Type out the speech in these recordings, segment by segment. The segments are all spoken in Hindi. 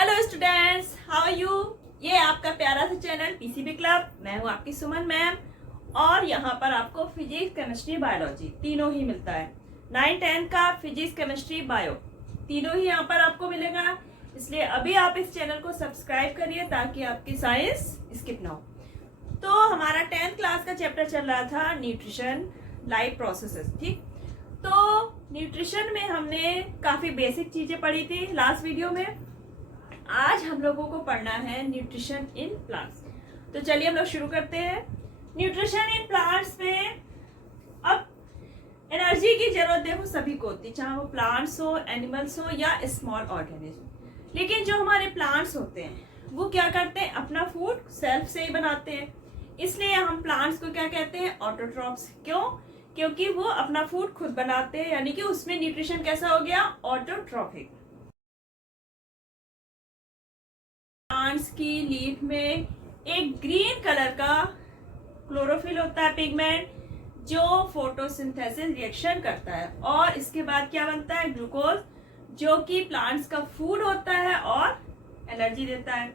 Hello students, how are you. ये आपका प्यारा सा चैनल पीसीबी क्लब। मैं हूँ आपकी सुमन मैम और यहाँ पर आपको फिजिक्स, केमिस्ट्री, बायोलॉजी तीनों ही मिलता है। 9-10 का फिजिक्स, केमिस्ट्री, बायो तीनों ही यहाँ पर आपको मिलेगा। इसलिए अभी आप इस चैनल को सब्सक्राइब करिए ताकि आपकी साइंस स्किप ना हो। तो हमारा 10th क्लास का चैप्टर चल रहा था न्यूट्रिशन, लाइफ प्रोसेसेस। ठीक, तो न्यूट्रिशन में हमने काफी बेसिक चीजें पढ़ी थी लास्ट वीडियो में। आज हम लोगों को पढ़ना है न्यूट्रिशन इन प्लांट्स। तो चलिए हम लोग शुरू करते हैं। न्यूट्रिशन इन प्लांट्स में अब एनर्जी की जरूरत देखो सभी को होती है, चाहे वो प्लांट्स हो, एनिमल्स हो या स्मॉल ऑर्गेनिज्म। लेकिन जो हमारे प्लांट्स होते हैं वो क्या करते हैं, अपना फूड सेल्फ से ही बनाते हैं। इसलिए हम प्लांट्स को क्या कहते हैं, ऑटोट्रॉफ्स। क्यों? क्योंकि वो अपना फूड खुद बनाते हैं, यानी कि उसमें न्यूट्रिशन कैसा हो गया, ऑटोट्रॉफिक। प्लांट्स की लीफ में एक ग्रीन कलर का क्लोरोफिल होता है, पिगमेंट, जो फोटोसिंथेसिस रिएक्शन करता है और इसके बाद क्या बनता है, ग्लूकोज, जो कि प्लांट्स का फूड होता है और एनर्जी देता है।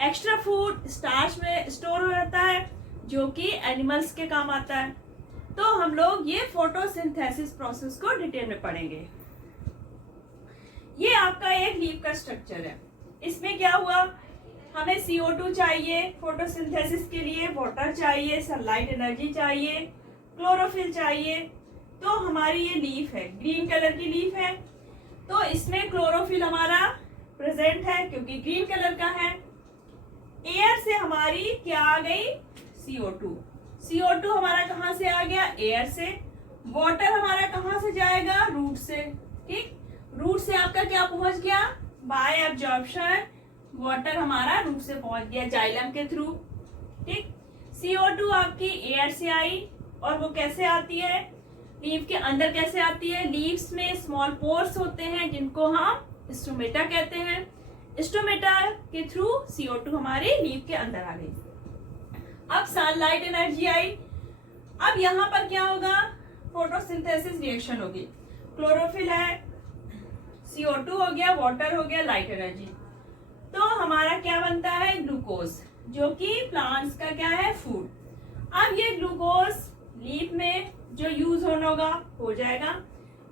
एक्स्ट्रा फूड स्टार्च में स्टोर हो जाता है जो कि एनिमल्स के काम आता है। तो हम लोग ये फोटोसिंथेसिस प्रोसेस को डिटेल में पढ़ेंगे। ये आपका एक लीफ का स्ट्रक्चर है। इसमें क्या हुआ, हमें CO2 चाहिए फोटोसिंथेसिस के लिए, वाटर चाहिए, सनलाइट एनर्जी चाहिए, क्लोरोफिल चाहिए। तो हमारी ये लीफ है, ग्रीन कलर की लीफ है, तो इसमें क्लोरोफिल हमारा प्रेजेंट है क्योंकि ग्रीन कलर का है। एयर से हमारी क्या आ गई, CO2। CO2 हमारा कहाँ से आ गया, एयर से। वाटर हमारा कहाँ से जाएगा, रूट से। ठीक, रूट से आपका क्या पहुंच गया, बाय एब्जॉर्प्शन वाटर हमारा रूट से पहुंच गया जाइलम के थ्रू। ठीक, CO2 आपकी एयर से आई और वो कैसे आती है, लीफ के अंदर कैसे आती है। लीव्स में स्मॉल पोर्स होते हैं जिनको हम स्टोमेटा कहते हैं। स्टोमेटा के थ्रू CO2 हमारी लीफ के अंदर आ गई। अब सनलाइट एनर्जी आई। अब यहाँ पर क्या होगा, फोटोसिंथेसिस रिएक्शन होगी। क्लोरोफिल है, CO2 हो गया, वाटर हो गया, लाइट एनर्जी। तो हमारा क्या बनता है, ग्लूकोज, जो कि प्लांट्स का क्या है, फूड। अब ये ग्लूकोज लीफ में जो यूज होना होगा हो जाएगा,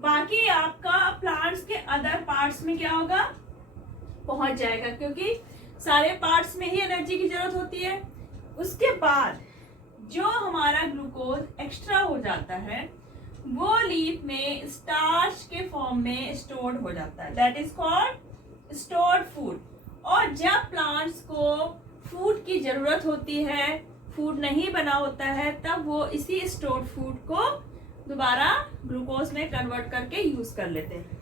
बाकी आपका प्लांट्स के अदर पार्ट्स में क्या होगा, पहुंच जाएगा, क्योंकि सारे पार्ट्स में ही एनर्जी की जरूरत होती है। उसके बाद जो हमारा ग्लूकोज एक्स्ट्रा हो जाता है वो लीफ में स्टार्च के फॉर्म में स्टोर्ड हो जाता है, that is called stored food. और जब प्लांट्स को फूड की जरूरत होती है, फूड नहीं बना होता है, तब वो इसी स्टोर्ड फूड को दोबारा ग्लूकोज में कन्वर्ट करके यूज कर लेते हैं।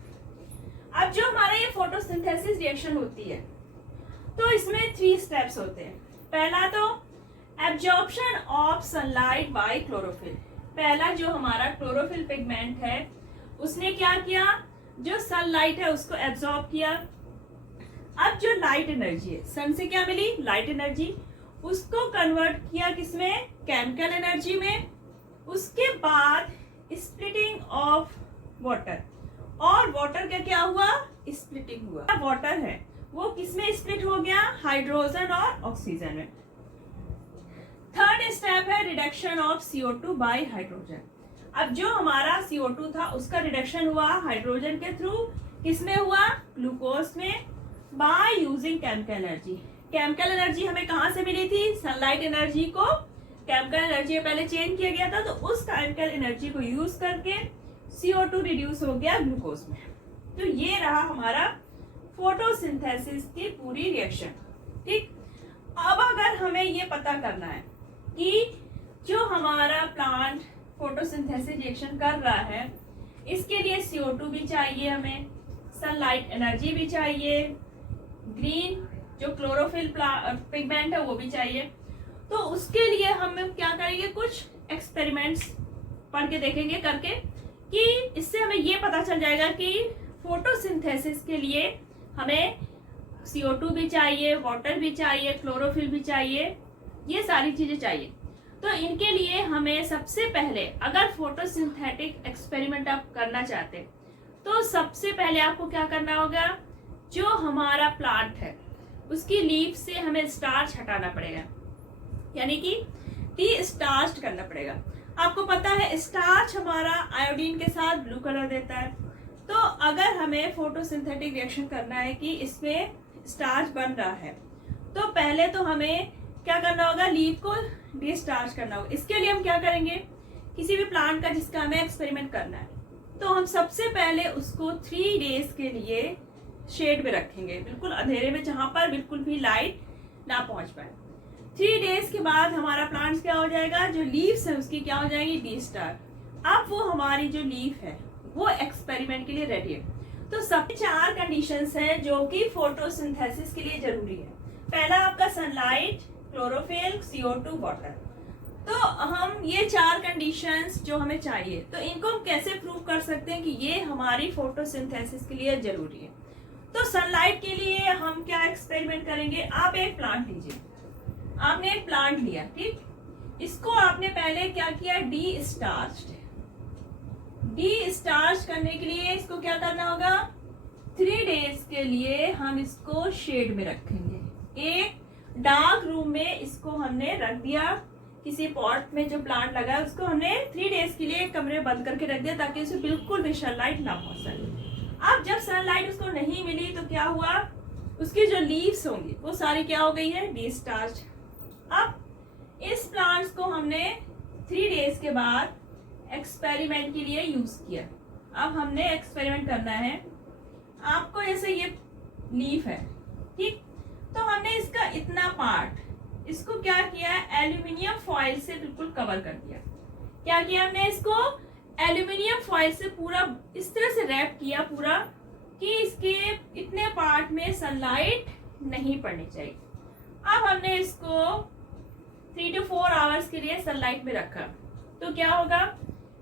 अब जो हमारा ये फोटोसिंथेसिस रिएक्शन होती है तो इसमें 3 स्टेप्स होते हैं। पहला तो absorption of sunlight bye chlorophyll. पहला जो हमारा क्लोरोफिल पिगमेंट है उसने क्या किया, जो सनलाइट है उसको एब्जॉर्ब किया। अब जो लाइट एनर्जी है, सन से क्या मिली, लाइट एनर्जी, उसको कन्वर्ट किया किसमें, केमिकल एनर्जी में। उसके बाद स्प्लिटिंग ऑफ वाटर, और वाटर का क्या हुआ, स्प्लिटिंग हुआ। वाटर है वो किसमें स्प्लिट हो गया, हाइड्रोजन और ऑक्सीजन में। थर्ड स्टेप है reduction of CO2 bye hydrogen. अब जो हमारा CO2 था उसका रिडक्शन हुआ हाइड्रोजन के थ्रू, किसमें हुआ, ग्लूकोज में, by using chemical energy. Chemical energy हमें कहाँ से मिली थी, सनलाइट एनर्जी को केमिकल एनर्जी में पहले चेंज किया गया था, तो उस केमिकल एनर्जी को यूज करके CO2 रिड्यूस हो गया ग्लूकोज में। तो ये रहा हमारा फोटोसिंथेसिस की पूरी रिएक्शन। ठीक, अब अगर हमें ये पता करना है कि जो हमारा प्लांट फोटोसिंथेसिस रिएक्शन कर रहा है, इसके लिए CO2 भी चाहिए, हमें सनलाइट एनर्जी भी चाहिए, ग्रीन जो क्लोरोफिल पिगमेंट है वो भी चाहिए। तो उसके लिए हम क्या करेंगे, कुछ एक्सपेरिमेंट्स पढ़ के देखेंगे करके, कि इससे हमें ये पता चल जाएगा कि फोटोसिंथेसिस के लिए हमें CO2 भी चाहिए, वाटर भी चाहिए, क्लोरोफिल भी चाहिए, ये सारी चीजें चाहिए। तो इनके लिए हमें सबसे पहले, अगर फोटोसिंथेटिक एक्सपेरिमेंट आप करना चाहते हैं तो सबसे पहले आपको क्या करना होगा, जो हमारा प्लांट है उसकी लीफ से हमें स्टार्च हटाना पड़ेगा, यानी कि डी स्टार्च करना पड़ेगा। आपको पता है स्टार्च हमारा आयोडीन के साथ ब्लू कलर देता है। तो अगर हमें फोटोसिंथेटिक रिएक्शन करना है कि इसमें स्टार्च बन रहा है, तो पहले तो हमें क्या करना होगा, लीफ को डिस्टार्च करना होगा। इसके लिए हम क्या करेंगे, किसी भी प्लांट का जिसका हमें एक्सपेरिमेंट करना है, तो हम सबसे पहले उसको 3 डेज के लिए शेड में रखेंगे, बिल्कुल अंधेरे में, जहां पर बिल्कुल भी लाइट ना पहुंच पाए। 3 डेज के बाद हमारा प्लांट क्या हो जाएगा, जो लीव्स है उसकी क्या हो जाएगी, डिस्टार्च। अब वो हमारी जो लीफ है वो एक्सपेरिमेंट के लिए रेडी है। तो सब 4 कंडीशंस हैं जो कि फोटोसिंथेसिस के लिए जरूरी है। पहला आपका सनलाइट, क्लोरोफिल, CO2, वाटर। तो हम ये 4 कंडीशंस जो हमें चाहिए, तो इनको हम कैसे प्रूव कर सकते हैं कि ये हमारी फोटोसिंथेसिस के लिए जरूरी है। तो सनलाइट के लिए हम क्या एक्सपेरिमेंट करेंगे, आप एक प्लांट लीजिए, आपने एक प्लांट लिया, ठीक, इसको आपने पहले क्या किया, डी स्टार्च करने के लिए इसको क्या करना होगा, 3 डेज के लिए हम इसको शेड में रखेंगे। एक डार्क रूम में इसको हमने रख दिया, किसी पॉट में जो प्लांट लगा है उसको हमने 3 डेज के लिए कमरे बंद करके रख दिया, ताकि उसे बिल्कुल भी सनलाइट ना पहुंच सके। अब जब सनलाइट उसको नहीं मिली तो क्या हुआ, उसकी जो लीव्स होंगी वो सारी क्या हो गई है, डिस्टार्च। अब इस प्लांट्स को हमने 3 डेज के बाद एक्सपेरिमेंट के लिए यूज किया। अब हमने एक्सपेरिमेंट करना है, आपको जैसे ये लीफ है, ठीक, तो हमने इसका इतना पार्ट, इसको क्या किया, एल्यूमिनियम फॉइल से बिल्कुल कवर कर दिया। क्या किया हमने, इसको एल्यूमिनियम फॉइल से पूरा इस तरह से रैप किया पूरा, कि इसके इतने पार्ट में सनलाइट नहीं पड़नी चाहिए। अब हमने इसको 3 to 4 आवर्स के लिए सनलाइट में रखा, तो क्या होगा,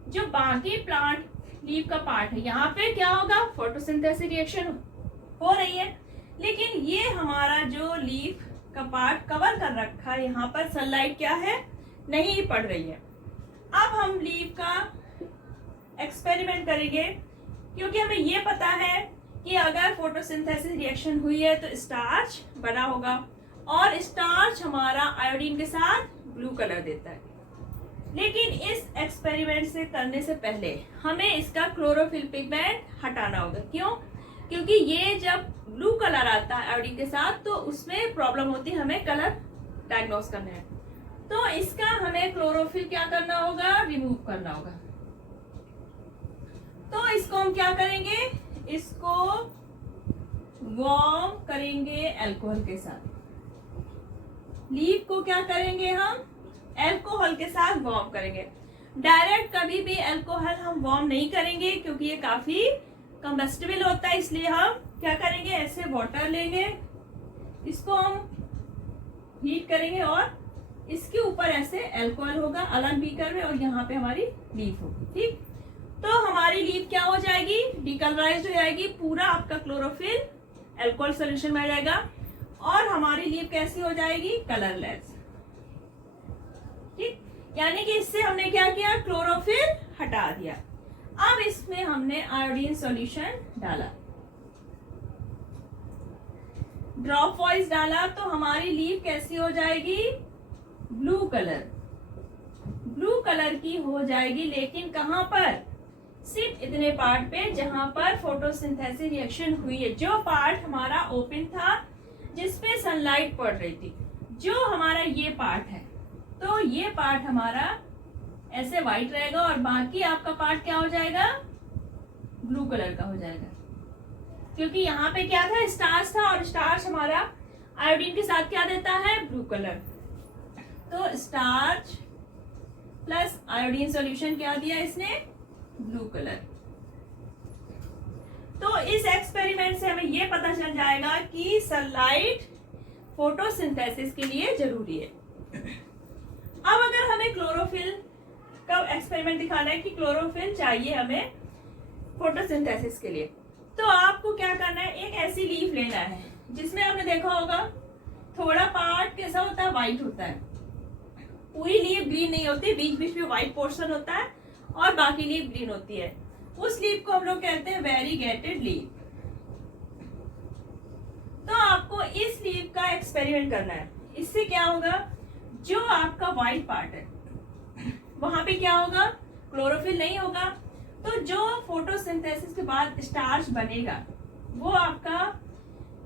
जो बाकी प्लांट लीफ का पार्ट है, यहाँ पे क्या होगा, फोटोसिंथेसिस रिएक्शन हो रही है, लेकिन ये हमारा जो लीफ का पार्ट कवर कर रखा है, यहाँ पर सनलाइट क्या है, नहीं पड़ रही है। अब हम लीफ का एक्सपेरिमेंट करेंगे, क्योंकि हमें ये पता है कि अगर फोटोसिंथेसिस रिएक्शन हुई है तो स्टार्च बना होगा, और स्टार्च हमारा आयोडीन के साथ ब्लू कलर देता है। लेकिन इस एक्सपेरिमेंट से करने से पहले हमें इसका क्लोरोफिल पिगमेंट हटाना होगा। क्यों, क्योंकि ये जब ब्लू कलर आता है आयोडीन के साथ तो उसमें प्रॉब्लम होती है, हमें कलर डायग्नोस करने है। तो इसका हमें क्लोरोफिल क्या करना होगा, रिमूव करना होगा। तो इसको हम क्या करेंगे, इसको वार्म करेंगे अल्कोहल के साथ। लीफ को क्या करेंगे, हम अल्कोहल के साथ वार्म करेंगे। डायरेक्ट कभी भी अल्कोहल हम वार्म नहीं करेंगे, क्योंकि ये काफी कंबस्टिबल होता है, इसलिए हम क्या करेंगे, ऐसे वाटर लेंगे, इसको हम हीट करेंगे और इसके ऊपर ऐसे अल्कोहल होगा अलग बीकर में, और यहाँ पे हमारी लीफ होगी, ठीक। तो हमारी लीफ क्या हो जाएगी, डिकलराइज्ड हो जाएगी, पूरा आपका क्लोरोफिल अल्कोहल सोल्यूशन में आ जाएगा, और हमारी लीफ कैसी हो जाएगी, कलरलेस, ठीक। यानी कि इससे हमने क्या किया, क्लोरोफिल हटा दिया। अब इसमें हमने आयोडीन सॉल्यूशन डाला, ड्रॉप वाइज डाला, तो हमारी लीफ कैसी हो जाएगी, ब्लू कलर की हो जाएगी। लेकिन कहां पर, सिर्फ इतने पार्ट पे जहां पर फोटोसिंथेसिस रिएक्शन हुई है, जो पार्ट हमारा ओपन था जिसपे सनलाइट पड़ रही थी, जो हमारा ये पार्ट है, तो ये पार्ट हमारा ऐसे व्हाइट रहेगा, और बाकी आपका पार्ट क्या हो जाएगा, ब्लू कलर का हो जाएगा। क्योंकि यहाँ पे क्या था, स्टार्च था, और स्टार्च हमारा आयोडीन के साथ क्या देता है, ब्लू कलर। तो स्टार्च प्लस आयोडीन सॉल्यूशन क्या दिया इसने, ब्लू कलर। तो इस एक्सपेरिमेंट से हमें ये पता चल जाएगा कि सनलाइट फोटोसिंथेसिस के लिए जरूरी है। अब अगर हमें क्लोरोफिल का एक्सपेरिमेंट दिखाना है कि क्लोरोफिल चाहिए हमें फोटोसिंथेसिस के लिए, तो आपको क्या करना है, एक ऐसी लीफ लेना है जिसमें आपने देखा होगा थोड़ा पार्ट कैसा होता है, व्हाइट होता है, पूरी लीफ ग्रीन नहीं होती, बीच बीच में व्हाइट पोर्शन होता है और बाकी लीफ ग्रीन होती है। उस लीफ को हम लोग कहते हैं वेरीगेटेड लीफ। तो आपको इस लीफ का एक्सपेरिमेंट करना है। इससे क्या होगा, जो आपका व्हाइट पार्ट है वहां पे क्या होगा, क्लोरोफिल नहीं होगा। तो जो फोटोसिंथेसिस के बाद स्टार्च बनेगा वो आपका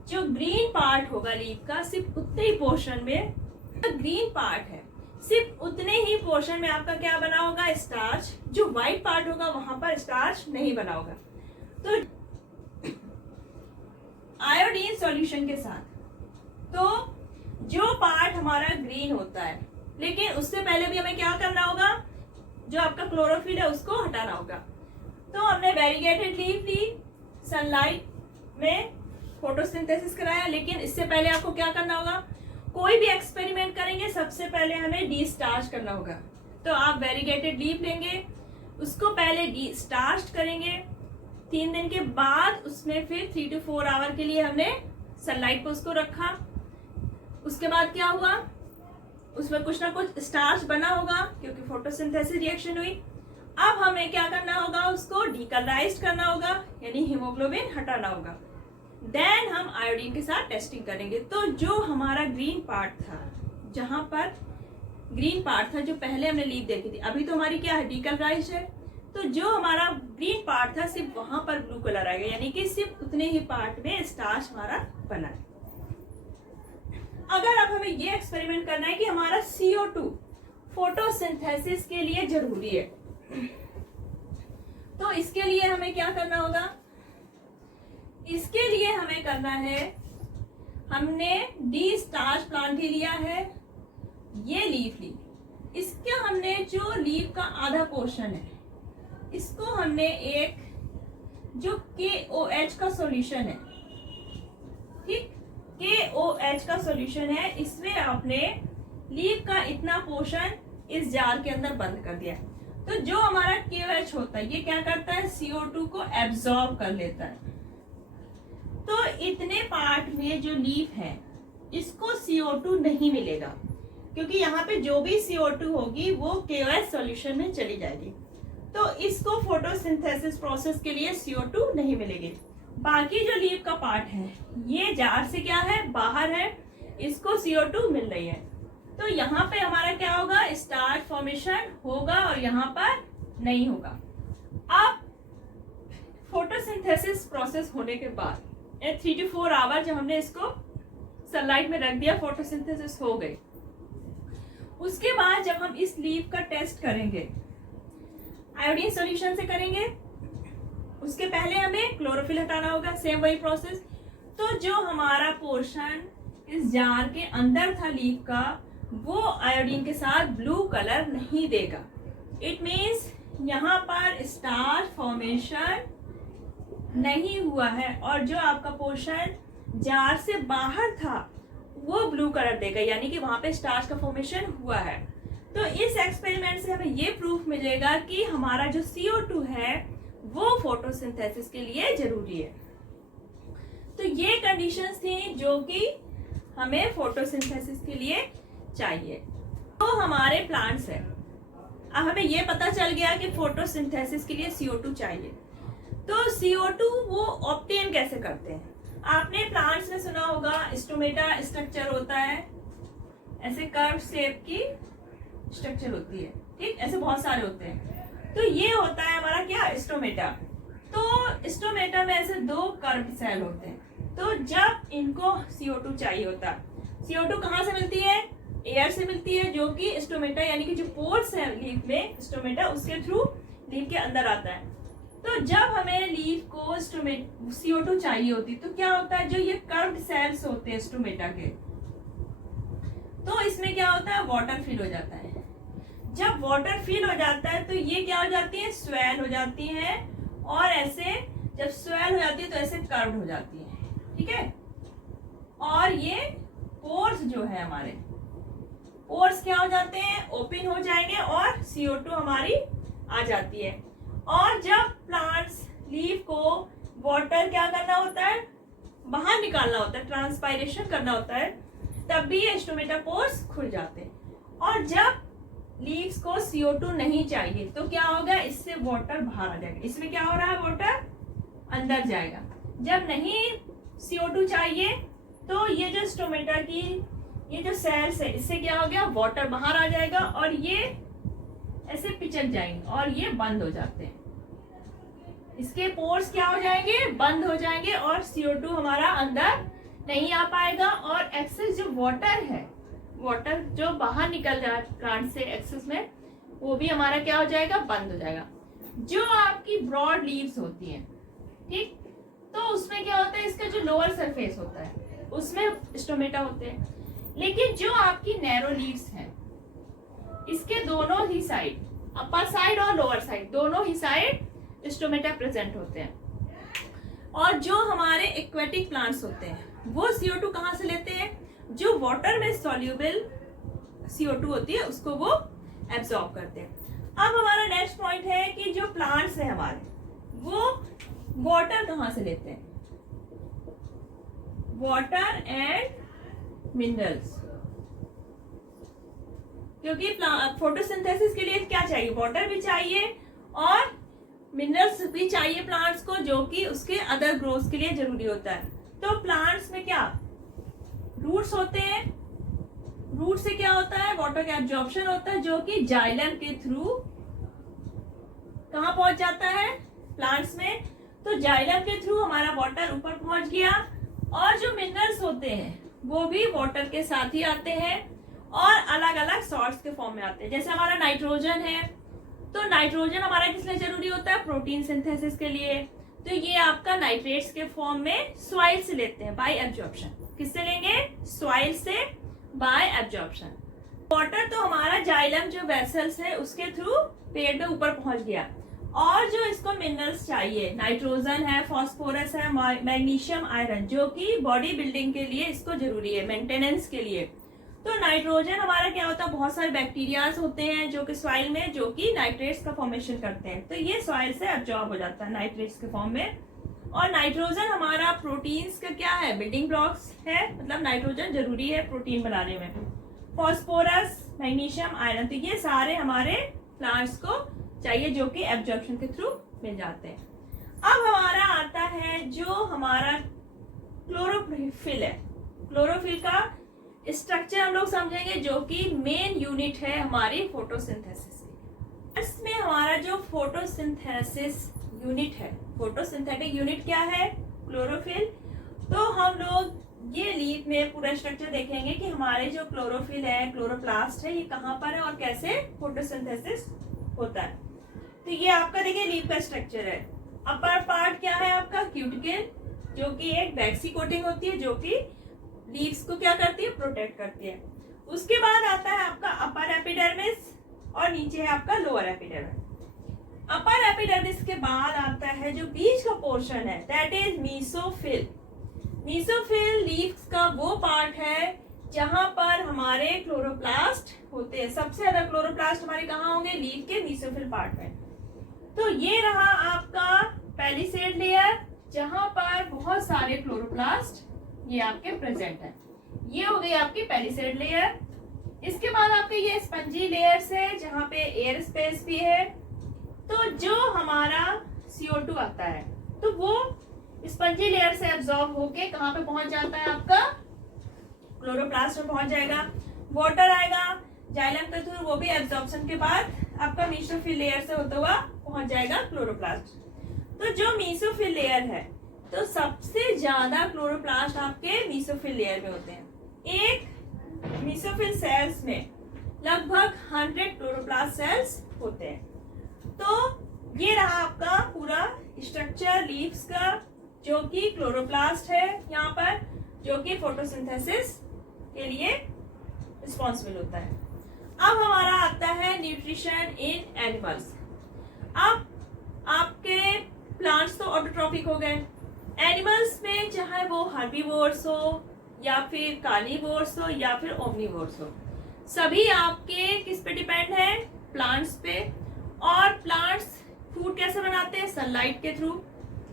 जो ग्रीन पार्ट होगा लीफ का, सिर्फ उतने ही पोर्शन में, तो ग्रीन पार्ट है सिर्फ उतने ही पोर्शन में आपका क्या बना होगा, स्टार्च। जो व्हाइट पार्ट होगा वहां पर स्टार्च नहीं बना होगा। तो आयोडीन सॉल्यूशन के साथ, तो जो पार्ट हमारा ग्रीन होता है, लेकिन उससे पहले भी हमें क्या करना होगा, जो आपका क्लोरोफिल है उसको हटाना होगा। तो हमने वेरीगेटेड लीफ ली, सनलाइट में फोटोसिंथेसिस कराया, लेकिन इससे पहले आपको क्या करना होगा, कोई भी एक्सपेरिमेंट करेंगे सबसे पहले हमें डी स्टार्च करना होगा। तो आप वेरीगेटेड लीफ लेंगे, उसको पहले डी स्टार्च करेंगे, 3 दिन के बाद उसमें फिर 3 to 4 आवर के लिए हमने सनलाइट पर उसको रखा। उसके बाद क्या हुआ, उसमें कुछ ना कुछ स्टार्च बना होगा क्योंकि फोटोसिंथेसिस रिएक्शन हुई। अब हमें क्या करना होगा, उसको डीकलराइज करना होगा, यानी हीमोग्लोबिन हटाना होगा। देन हम आयोडीन के साथ टेस्टिंग करेंगे। तो जो हमारा ग्रीन पार्ट था, जहां पर ग्रीन पार्ट था जो पहले हमने लीफ देखी थी, अभी तो हमारी क्या है, डीकलराइज है। तो जो हमारा ग्रीन पार्ट था सिर्फ वहां पर ब्लू कलर आएगा, यानी कि सिर्फ उतने ही पार्ट में स्टार्च हमारा बना है। अगर अब हमें ये एक्सपेरिमेंट करना है कि हमारा CO2 फोटोसिंथेसिस के लिए जरूरी है, तो इसके लिए हमें क्या करना होगा, इसके लिए हमें करना है, हमने डी स्टार्च प्लांट ही लिया है, ये लीफ ली, इसका हमने जो लीफ का आधा पोर्शन है इसको हमने एक जो KOH का सॉल्यूशन है, ठीक, KOH का सॉल्यूशन है, इसमें आपने लीफ का इतना पोर्शन इस जार के अंदर बंद कर दिया। तो जो हमारा KOH होता है ये क्या करता है, CO2 को एब्जॉर्ब कर लेता है। तो इतने पार्ट में जो लीफ है इसको CO2 नहीं मिलेगा, क्योंकि यहाँ पे जो भी CO2 होगी वो KOH सॉल्यूशन में चली जाएगी। तो इसको फोटोसिंथेसिस प्रोसेस के लिए CO2 नहीं मिलेगी। बाकी जो लीफ का पार्ट है ये जार से क्या है, बाहर है, इसको CO2 मिल रही है। तो यहाँ पे हमारा क्या होगा, स्टार्च फॉर्मेशन होगा और यहाँ पर नहीं होगा। अब फोटोसिंथेसिस प्रोसेस होने के बाद 3 to 4 आवर जब हमने इसको सनलाइट में रख दिया, फोटोसिंथेसिस हो गई। उसके बाद जब हम इस लीफ का टेस्ट करेंगे आयोडीन सॉल्यूशन से करेंगे, उसके पहले हमें क्लोरोफिल हटाना होगा, सेम वही प्रोसेस। तो जो हमारा पोर्शन इस जार के अंदर था लीफ का, वो आयोडीन के साथ ब्लू कलर नहीं देगा। इट मीन्स यहाँ पर स्टार्च फॉर्मेशन नहीं हुआ है, और जो आपका पोर्शन जार से बाहर था वो ब्लू कलर देगा, यानी कि वहां पे स्टार्च का फॉर्मेशन हुआ है। तो इस एक्सपेरिमेंट से हमें ये प्रूफ मिलेगा कि हमारा जो CO2 है वो फोटोसिंथेसिस के लिए जरूरी है। तो ये कंडीशंस थी जो कि हमें फोटोसिंथेसिस के लिए चाहिए। तो हमारे प्लांट्स है, अब हमें ये पता चल गया कि फोटोसिंथेसिस के लिए CO2 चाहिए। तो CO2 वो ऑब्टेन कैसे करते हैं, आपने प्लांट्स में सुना होगा स्टोमेटा स्ट्रक्चर होता है, ऐसे कर्व शेप की स्ट्रक्चर होती है, ठीक, ऐसे बहुत सारे होते हैं। तो ये होता है हमारा क्या, स्टोमेटा। तो स्टोमेटा में ऐसे 2 कर्व सेल होते हैं। तो जब इनको CO2 चाहिए होता है, CO2 कहाँ से मिलती है, एयर से मिलती है, जो कि स्टोमेटा यानी कि जो पोर्स है लीफ में स्टोमेटा, उसके थ्रू लीफ के अंदर आता है। तो जब हमें लीफ को CO2 चाहिए होती, तो क्या होता है, जो ये कर्व्ड सेल्स होते हैं स्टोमेटा के, तो इसमें क्या होता है, वाटर फिल हो जाता है। जब वाटर फिल हो जाता है तो ये क्या हो जाती है, स्वेल हो जाती है, और ऐसे जब स्वेल हो जाती है तो ऐसे कर्व्ड हो जाती है, ठीक है। और ये पोर्स जो है हमारे, पोर्स क्या हो जाते हैं, ओपन हो जाएंगे और CO2 हमारी आ जाती है। और जब प्लांट्स लीफ को वाटर क्या करना होता है, बाहर निकालना होता है, ट्रांसपायरेशन करना होता है, तब भी ये स्टोमेटा पोर्स खुल जाते हैं। और जब लीव्स को CO2 नहीं चाहिए तो क्या होगा, इससे वाटर बाहर आ जाएगा। इसमें क्या हो रहा है, वाटर अंदर जाएगा। जब नहीं CO2 चाहिए तो ये जो स्टोमेटा की ये जो सेल्स है, इससे क्या हो गया, वाटर बाहर आ जाएगा और ये ऐसे पिचक जाएंगे और ये बंद हो जाते हैं। इसके पोर्स क्या हो जाएंगे, बंद हो जाएंगे और CO2 हमारा अंदर नहीं आ पाएगा और एक्सेस जो वाटर है, वाटर जो बाहर निकल जाए प्लांट से एक्सेस में, वो भी हमारा क्या हो जाएगा, बंद हो जाएगा। जो आपकी ब्रॉड लीव्स होती हैं, ठीक, तो उसमें क्या होता है, इसका जो लोअर सरफेस होता है उसमें स्टोमेटा होते हैं, लेकिन जो आपकी नैरो लीव्स हैं, इसके दोनों ही साइड, अपर साइड और लोअर साइड, दोनों ही साइड स्टोमेटा प्रेजेंट होते हैं। और जो हमारे एक्वेटिक प्लांट्स होते हैं वो CO2 कहाँ से लेते हैं, जो वाटर में सॉल्यूबल CO2 होती है उसको वो एब्जॉर्ब करते हैं। अब हमारा नेक्स्ट पॉइंट है कि जो प्लांट्स है हमारे, वो वाटर कहाँ से लेते हैं, वाटर एंड मिनरल्स, क्योंकि फोटोसिंथेसिस के लिए क्या चाहिए, वाटर भी चाहिए और मिनरल्स भी चाहिए प्लांट्स को, जो कि उसके अदर ग्रोथ के लिए जरूरी होता है। तो प्लांट्स में क्या रूट्स होते हैं, रूट से क्या होता है, वाटर का एब्जॉर्प्शन होता है, जो कि जाइलम के थ्रू कहाँ पहुंच जाता है, प्लांट्स में। तो जाइलम के थ्रू हमारा वाटर ऊपर पहुंच गया और जो मिनरल्स होते हैं वो भी वाटर के साथ ही आते हैं और अलग अलग सॉल्ट्स के फॉर्म में आते हैं। जैसे हमारा नाइट्रोजन है, तो नाइट्रोजन हमारा किस लिए जरूरी होता है, प्रोटीन सिंथेसिस के लिए। तो ये आपका नाइट्रेट्स के फॉर्म में सॉइल से लेते हैं बाय एब्जॉर्प्शन। किससे लेंगे, सॉइल से बाय एब्जॉर्प्शन। वाटर तो हमारा जाइलम जो वेसल्स है उसके थ्रू पेड़ में ऊपर पहुंच गया, और जो इसको मिनरल्स चाहिए, नाइट्रोजन है, फास्फोरस है, मैग्नीशियम, आयरन, जो कि बॉडी बिल्डिंग के लिए इसको जरूरी है, मेंटेनेंस के लिए। तो नाइट्रोजन हमारा क्या होता है, बहुत सारे बैक्टीरियाज होते हैं जो कि सॉइल में, जो कि नाइट्रेट्स का फॉर्मेशन करते हैं, तो ये सॉइल से एब्जॉर्ब हो जाता है नाइट्रेट्स के फॉर्म में। और नाइट्रोजन हमारा प्रोटीन्स का क्या है, बिल्डिंग ब्लॉक्स है, मतलब नाइट्रोजन जरूरी है प्रोटीन बनाने में। फास्फोरस, मैग्नीशियम, आयरन, तो ये सारे हमारे प्लांट्स को चाहिए, जो कि एब्जॉर्प्शन के थ्रू मिल जाते हैं। अब हमारा आता है जो हमारा क्लोरोफिल है। क्लोरोफिल का स्ट्रक्चर हम लोग समझेंगे, जो कि मेन यूनिट है हमारी फोटोसिंथेसिस की। इसमें हमारा जो फोटोसिंथेसिस यूनिट है, फोटोसिंथेटिक यूनिट क्या है, क्लोरोफिल। तो हम लोग ये लीफ में पूरा स्ट्रक्चर देखेंगे कि हमारे जो क्लोरोफिल है, क्लोरोप्लास्ट है, ये कहाँ पर है और कैसे फोटोसिंथेसिस होता है। तो ये आपका देखिए लीफ का स्ट्रक्चर है। अपर पार्ट क्या है आपका, क्यूटिकल, जो कि एक वैक्सी कोटिंग होती है, जो कि लीव्स को क्या करती है, प्रोटेक्ट करती है। उसके बाद आता है आपका अपर एपिडर्मिस और नीचे है आपका लोअर एपिडर्मिस। अपर एपिडर्मिस के बाद आता है जो बीच का पोर्शन है, that is mesophyll. Mesophyll leaves का वो पार्ट है जहां पर हमारे क्लोरोप्लास्ट होते हैं। सबसे ज्यादा क्लोरोप्लास्ट हमारे कहाँ होंगे, लीफ के मीसोफिल पार्ट में। तो ये रहा आपका पैलिसेड लेयर, जहां पर बहुत सारे क्लोरोप्लास्ट ये आपके प्रेजेंट है। ये हो गई आपकी पैलिसेड लेयर। इसके बाद आपके ये स्पंजी लेयर्स है, जहां पे एयर स्पेस भी है। तो जो हमारा CO2 आता है, तो वो स्पंजी लेयर से एब्जॉर्ब होके कहाँ पे पहुंच जाता है, आपका क्लोरोप्लास्ट में पहुंच जाएगा। वाटर आएगा जाइलम के थ्रू, वो भी एब्जॉर्प्शन के बाद आपका मीसोफिल लेयर से होता हुआ पहुंच जाएगा क्लोरोप्लास्ट। तो जो मीसोफिल लेयर है, तो सबसे ज्यादा क्लोरोप्लास्ट आपके मीसोफिल लेयर में होते हैं। एक मीसोफिल सेल्स में लगभग 100 क्लोरोप्लास्ट सेल्स होते हैं। तो ये रहा आपका पूरा स्ट्रक्चर लीव्स का, जो कि क्लोरोप्लास्ट है यहाँ पर, जो कि फोटोसिंथेसिस के लिए रिस्पॉन्सिबल होता है। अब हमारा आता है न्यूट्रिशन इन एनिमल्स। अब आपके प्लांट्स तो ऑटोट्रॉफिक हो गए, एनिमल्स में चाहे वो हर्बीवोर्स हो या फिर कार्निवोर्स हो या फिर ओमनीवोर्स हो, सभी आपके किस पे डिपेंड है, प्लांट्स पे। और प्लांट्स फूड कैसे बनाते हैं, सनलाइट के थ्रू,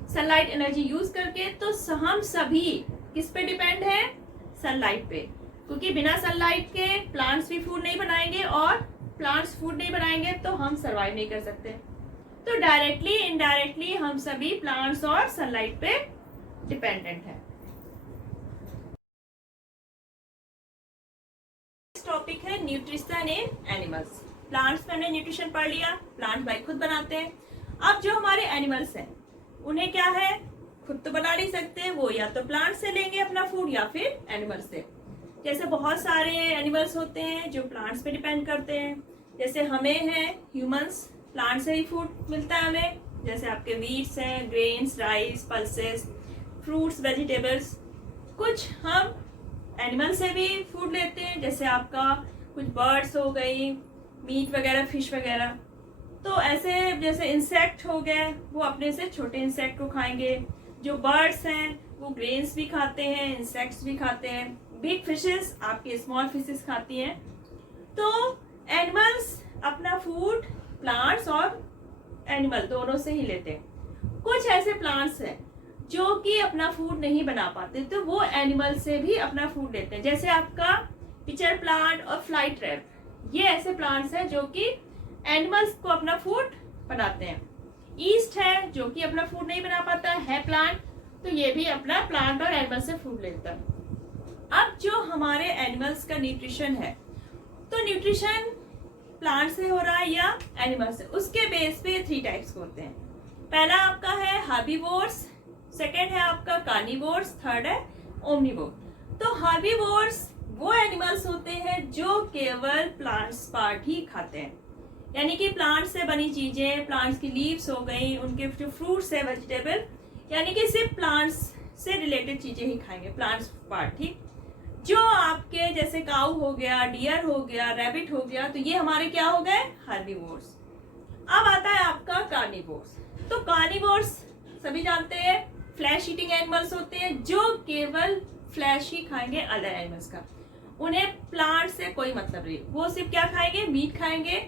सनलाइट एनर्जी यूज करके। तो हम सभी किस पे डिपेंड है, सनलाइट पे, क्योंकि बिना सनलाइट के प्लांट्स भी फूड नहीं बनाएंगे और प्लांट्स फूड नहीं बनाएंगे तो हम सरवाइव नहीं कर सकते। तो डायरेक्टली इनडायरेक्टली हम सभी प्लांट्स और सनलाइट पे डिपेंडेंट है। टॉपिक है न्यूट्रिशन इन एनिमल्स। प्लांट्स में हमने न्यूट्रिशन पढ़ लिया, प्लांट बाई खुद बनाते हैं। अब जो हमारे एनिमल्स हैं उन्हें क्या है, खुद तो बना नहीं सकते, वो या तो प्लांट से लेंगे अपना फूड या फिर एनिमल से। जैसे बहुत सारे एनिमल्स होते हैं जो प्लांट्स पे डिपेंड करते हैं, जैसे हमें है ह्यूमंस, प्लांट से ही फूड मिलता है हमें, जैसे आपके वीट्स हैं, grains, rice, pulses, fruits, vegetables. कुछ हम एनिमल से भी फूड लेते हैं, जैसे आपका कुछ बर्ड्स हो गई, मीट वगैरह, फिश वगैरह। तो ऐसे जैसे इंसेक्ट हो गए, वो अपने से छोटे इंसेक्ट को खाएंगे। जो बर्ड्स हैं वो ग्रेन्स भी खाते हैं, इंसेक्ट्स भी खाते हैं। बिग फिशेस आपके स्मॉल फिशेस खाती हैं। तो एनिमल्स अपना फूड प्लांट्स और एनिमल दोनों से ही लेते हैं। कुछ ऐसे प्लांट्स हैं जो कि अपना फूड नहीं बना पाते, तो वो एनिमल से भी अपना फूड लेते हैं। जैसे आपका पिचर प्लांट और फ्लाई ट्रैप, ये ऐसे प्लांट्स हैं जो कि एनिमल्स को अपना फूड बनाते हैं। ईस्ट है जो कि अपना फूड नहीं बना पाता है प्लांट, तो ये भी अपना प्लांट और एनिमल से फूड लेता है। अब जो हमारे एनिमल्स का न्यूट्रिशन है, तो न्यूट्रिशन प्लांट से हो रहा है या एनिमल से, उसके बेस पे 3 टाइप्स के होते हैं। पहला आपका है हर्बीवोर्स, सेकेंड है आपका कार्निवोर्स, थर्ड है ओमनिवोर। तो हर्बीवोर्स वो एनिमल्स होते हैं जो केवल प्लांट्स पार्ट ही खाते हैं, यानी कि प्लांट से बनी चीजें, प्लांट्स की लीव्स हो गई, उनके जो फ्रूट्स है, वेजिटेबल, यानी कि सिर्फ प्लांट्स से रिलेटेड चीजें ही खाएंगे, प्लांट्स पार्ट ही। जो आपके जैसे काऊ हो गया, डियर हो गया, रैबिट हो गया, तो ये हमारे क्या हो गए, हर्बीवोर्स। अब आता है आपका कार्निवोर्स। तो कार्निवोर्स सभी जानते हैं फ्लैश ईटिंग एनिमल्स होते हैं जो केवल फ्लैश ही खाएंगे अदर एनिमल्स का। उन्हें प्लांट से कोई मतलब नहीं, वो सिर्फ क्या खाएंगे, मीट खाएंगे,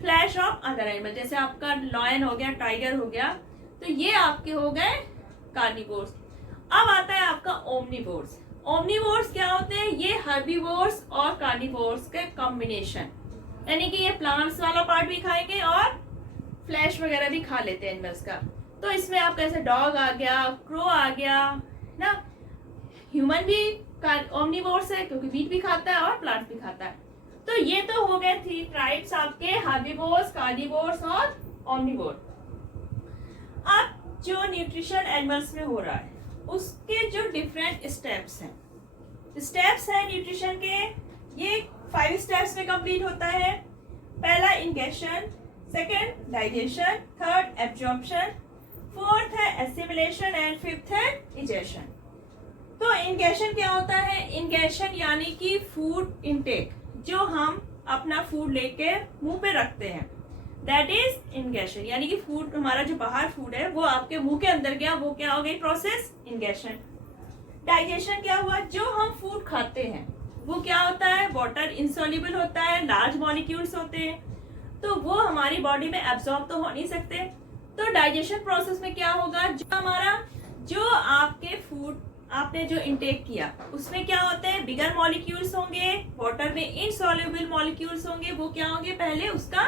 फ्लैश ऑफ अदर एनिमल। जैसे आपका लॉयन हो गया, टाइगर हो गया, तो ये आपके हो गए कार्निवोर्स। अब आता है आपका ओमनिवोर्स। ओमनिवोर्स क्या होते हैं, ये हर्बीवोर्स और कार्निवोर्स के कॉम्बिनेशन, यानी कि ये प्लांट्स वाला पार्ट भी खाएंगे और फ्लैश वगैरह भी खा लेते हैं एनिमल्स का। तो इसमें आपका ऐसे डॉग आ गया, क्रो आ गया ना, ह्यूमन भी ओमनिवोर्स है क्योंकि मीट भी खाता है और प्लांट भी खाता है। तो ये तो हो गए 3 टाइप्स आपके, हर्बीवोर्स, कार्निवोर्स और ओमनिवोर। अब जो न्यूट्रिशन एनिमल्स में हो रहा है उसके जो डिफरेंट स्टेप्स हैं न्यूट्रिशन के, ये 5 स्टेप्स में कंप्लीट होता है। पहला ingestion, second digestion, third absorption, fourth है एसिमिलेशन एंड फिफ्थ है इजेशन। तो इंगेशन क्या होता है, इंगेशन यानी कि फूड इनटेक, जो हम अपना फूड लेके मुंह पे रखते हैं, दैट इज इंगेशन। यानी कि फूड, हमारा जो बाहर फूड है वो आपके मुंह के अंदर गया, वो क्या हो गई प्रोसेस, इंगेशन। डाइजेशन क्या हुआ, जो हम फूड खाते हैं वो क्या होता है, वाटर इनसॉल्युबल होता है, लार्ज मॉलिक्यूल्स होते हैं, तो वो हमारी बॉडी में एब्जॉर्ब तो हो नहीं सकते। तो डाइजेशन प्रोसेस में क्या होगा, जो हमारा, जो आपके फूड आपने जो इंटेक किया उसमें क्या होते हैं, बिगर मॉलिक्यूल्स होंगे, वाटर में इनसॉल्युबल मॉलिक्यूल्स होंगे, वो क्या होंगे, पहले उसका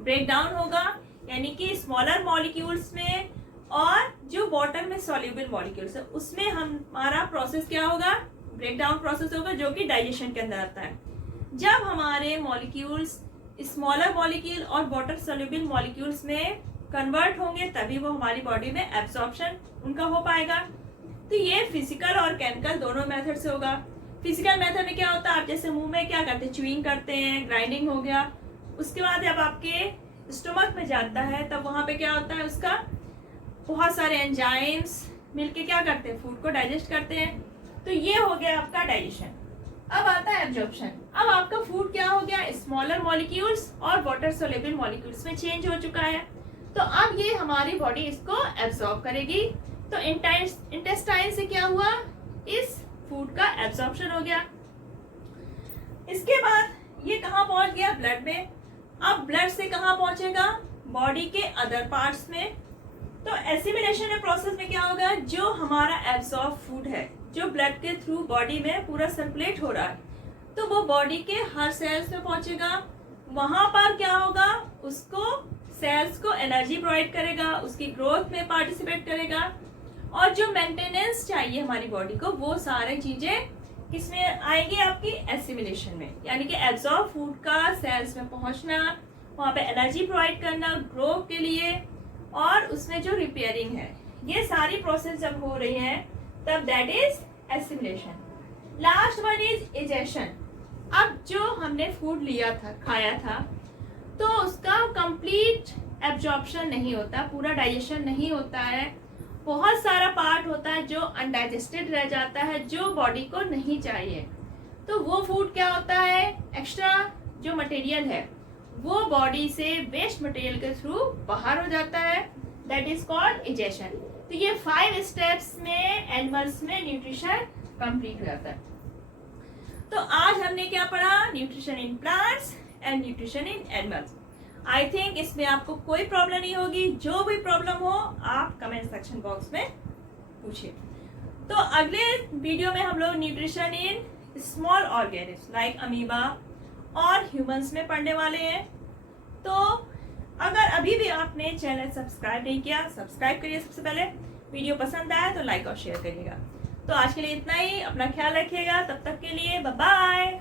ब्रेक डाउन होगा, यानी कि स्मॉलर मॉलिक्यूल्स में, और जो वाटर में सॉल्युबल मॉलिक्यूल्स है उसमें हमारा प्रोसेस क्या होगा, ब्रेक डाउन प्रोसेस होगा, जो कि डाइजेशन के अंदर आता है। जब हमारे मॉलिक्यूल्स स्मॉलर मॉलिक्यूल और वाटर सॉल्युबल मॉलिक्यूल्स में कन्वर्ट होंगे, तभी वो हमारी बॉडी में एब्जॉर्प्शन उनका हो पाएगा। तो ये फिजिकल और केमिकल दोनों मेथड से होगा। फिजिकल मेथड में क्या होता है, आप जैसे मुंह में क्या करते हैं, च्यूइंग करते हैं, ग्राइंडिंग हो गया, उसके बाद जब आपके स्टमक में जाता है तब वहां पे क्या होता है, उसका बहुत सारे एंजाइम्स मिलके क्या करते हैं, फूड को डाइजेस्ट करते हैं। तो ये हो गया आपका डाइजेशन। अब आता है एब्जॉर्प्शन। अब आपका फूड क्या हो गया, स्मॉलर मॉलिक्यूल्स और वाटर सोल्युबल मॉलिक्यूल्स में चेंज हो चुका है, तो अब ये हमारी बॉडी इसको एब्जॉर्ब करेगी। तो इंटेस्टाइन से क्या हुआ, इस फूड का एब्जॉर्प्शन हो गया। इसके बाद ये कहाँ पहुंच गया, ब्लड में। अब ब्लड से कहाँ पहुंचेगा, बॉडी के अदर पार्ट्स में। तो एसिमिलेशन प्रोसेस में क्या होगा, जो हमारा एब्जॉर्ब फूड है जो ब्लड के थ्रू बॉडी में पूरा सर्कुलेट हो रहा है, तो वो बॉडी के हर सेल्स में पहुंचेगा। वहां पर क्या होगा, उसको सेल्स को एनर्जी प्रोवाइड करेगा, उसकी ग्रोथ में पार्टिसिपेट करेगा, और जो मेंटेनेंस चाहिए हमारी बॉडी को वो सारी चीजें किसमें आएगी? आपकी एसिमिलेशन में, यानी कि एब्जॉर्ब फूड का सेल्स में पहुंचना, वहां पे एनर्जी प्रोवाइड करना ग्रो के लिए, और उसमें जो रिपेयरिंग है, ये सारी प्रोसेस जब हो रही है तब that is assimilation. Last one is egestion. अब जो हमने फूड लिया था, खाया था, तो उसका कंप्लीट एब्जॉर्प्शन नहीं होता, पूरा डाइजेशन नहीं होता है, बहुत सारा पार्ट होता है जो अनडाइजेस्टेड रह जाता है, जो बॉडी को नहीं चाहिए। तो वो फूड क्या होता है, एक्स्ट्रा जो मटेरियल है वो बॉडी से वेस्ट मटेरियल के थ्रू बाहर हो जाता है, दैट इज कॉल्ड इजेशन। तो ये 5 स्टेप्स में एनिमल्स में न्यूट्रिशन कंप्लीट हो जाता है। तो आज हमने क्या पढ़ा? Nutrition in plants and nutrition in animals. I think इसमें आपको कोई प्रॉब्लम नहीं होगी। जो भी प्रॉब्लम हो आप कमेंट सेक्शन बॉक्स में पूछिए। तो अगले वीडियो में हम लोग nutrition in small organism like amoeba और ह्यूमंस में पढ़ने वाले हैं। तो अगर अभी भी आपने चैनल सब्सक्राइब नहीं किया, सब्सक्राइब करिए सबसे पहले। वीडियो पसंद आया तो लाइक और शेयर करिएगा। तो आज के लिए इतना ही। अपना ख्याल रखिएगा। तब तक के लिए बाय बाय।